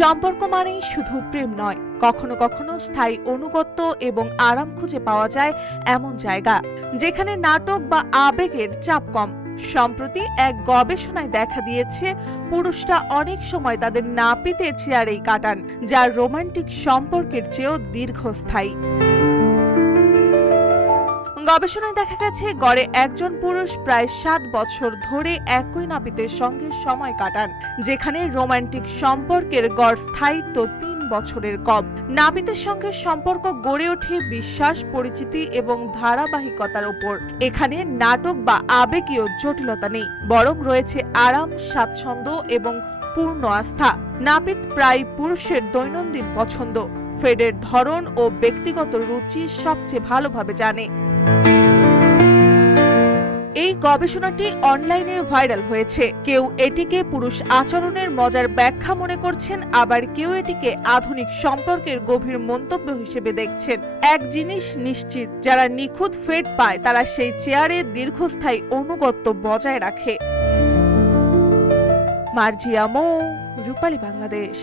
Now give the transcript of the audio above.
সম্পর্ক মানেই শুধু প্রেম নয়, কখনো কখনো স্থায়ী অনুগত্য এবং আরাম খুঁজে পাওয়া যায় এমন জায়গা যেখানে নাটক বা আবেগের চাপ কম। সম্প্রতি এক গবেষণায় দেখা দিয়েছে পুরুষরা অনেক সময় তাদের নাপিতের চেয়ারেই কাটান, যা রোমান্টিক সম্পর্কের চেয়েও দীর্ঘস্থায়ী। গবেষণায় দেখা গেছে গড়ে একজন পুরুষ প্রায় 7 বছর ধরে একই নাপিতের সঙ্গে সময় কাটান, যেখানে রোমান্টিক সম্পর্কের গড় স্থায়িত্ব 3 বছরের কম। নাপিতের সঙ্গে সম্পর্ক গড়ে ওঠে বিশ্বাস, পরিচিতি এবং ধারাবাহিকতার উপর। এখানে নাটক বা আবেগীয় জটিলতা নেই, বরং রয়েছে আরাম, স্বাচ্ছন্দ্য এবং পূর্ণ আস্থা। নাপিত প্রায় পুরুষের দৈনন্দিন পছন্দ, ফেডের ধরন ও ব্যক্তিগত রুচি সবচেয়ে ভালোভাবে জানে। এই গবেষণাটি অনলাইনে ভাইরাল হয়েছে। কেউ এটিকে পুরুষ আচরণের মজার ব্যাখ্যা মনে করছেন, আবার কেউ এটিকে আধুনিক সম্পর্কের গভীর মন্তব্য হিসেবে দেখছেন। এক জিনিস নিশ্চিত, যারা নিখুঁত ফেড পায় তারা সেই চেয়ারে দীর্ঘস্থায়ী অনুগত্য বজায় রাখে। মার্জিয়া মৌ, রূপালী বাংলাদেশ।